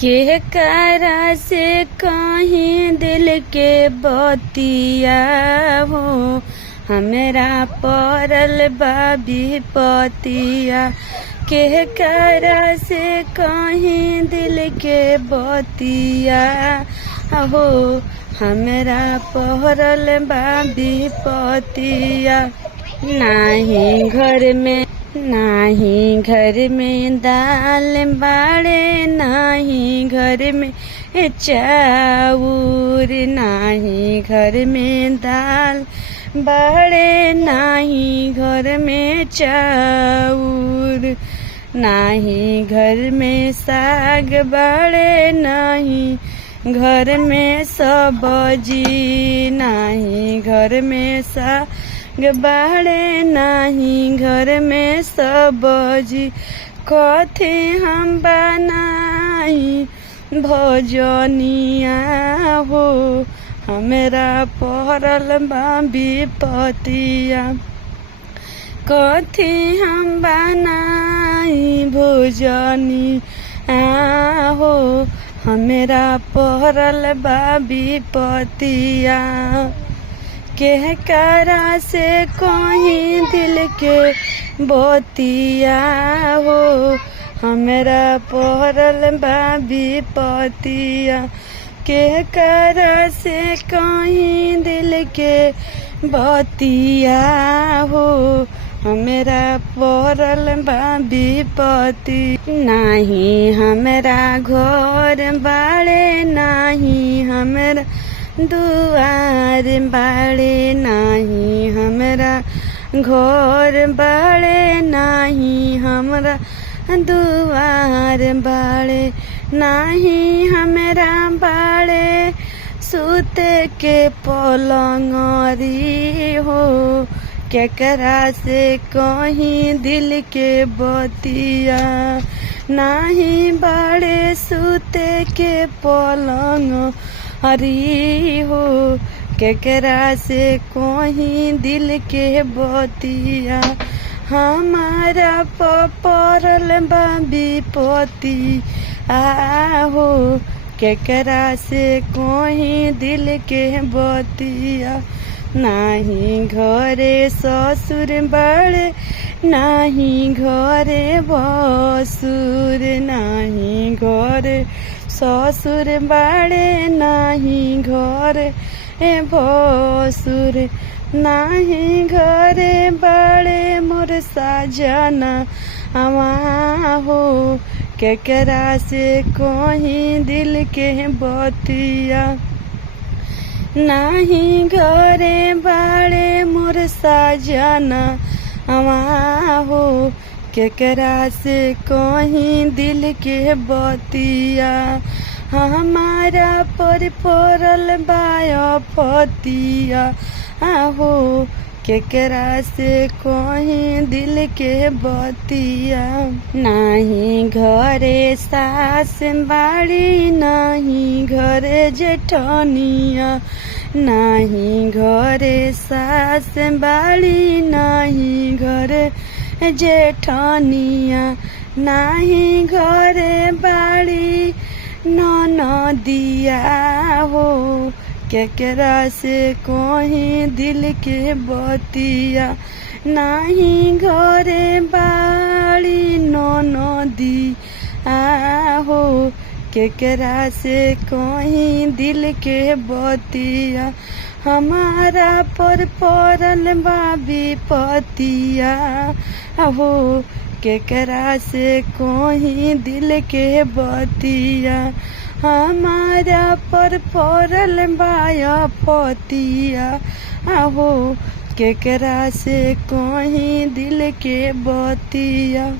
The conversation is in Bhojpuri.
के करा से कहीं दिल के बतिया हो, हमरा पड़ल बा विपतिया। के करा से कहीं दिल के बतिया हो, हमरा पड़ल बा विपतिया। नाही घर में दाल बाड़े, नाही घर में चाउर। नाही घर में दाल बाड़े, नाही घर में चाउर। नाही घर में साग बाड़े, नाही घर में सब्जी। नाही घर में साग बाड़े, नाही घर में सब्जी। कथी हम बनाई भोजनिया हो, हमरा पड़ल बा विपतिया। कथी हम बनाई भोजनिया हो, हमरा पड़ल बा विपतिया। के करा से कहीं दिल के बतिया हो, हमरा पड़ल बा विपतिया। के करा से कहीं दिल के बतिया हो, हमरा पड़ल बा विपति। नाही हमरा घर बाड़े, नाही हमरा दुआर बाड़े। नाही हमरा घर बाड़े, नाही हमरा दुआर बाड़े। नाही हमरा बाड़े सुते के पलंगरी हो, केकरा से कहीं दिल के बतिया। नाही बाड़े सुते के पलंग हरी हो, केकरा से कहीं दिल के बतिया। हमारा पड़ल बा विपति हो, केकरा से कहीं दिल के बतिया। नाही घरे ससुर बड़े, नाही घरे भसुर। नाही घरे ससुर बड़े, नाही घरे भसुर। नाही घरे बड़े मोर साजना आवा हो, केकरा से कहीं दिल के बतिया। नाही घरे बड़े मोर साजना आवा हो, केकरा से कहीं दिल के बतिया। हमारा पर पड़ल बा विपतिया हो, केकरा से कहीं दिल के बतिया। नाही घरे सास बाड़ी, नाही घरे जेठनिया। नाही घरे सास बाड़ी, नाही घरे जेठनिया। नाही घरे बाड़ी ननदिया हो, केकरा से कहीं दिल के बतिया। नाही घरे बाड़ी ननदिया हो, केकरा से कहीं दिल के बतिया। हमारा पर पड़ल बा विपतिया हो, केकरा से कहीं दिल के बतिया। हमारा पर पड़ल बा विपतिया हो, केकरा से कहीं दिल के बतिया।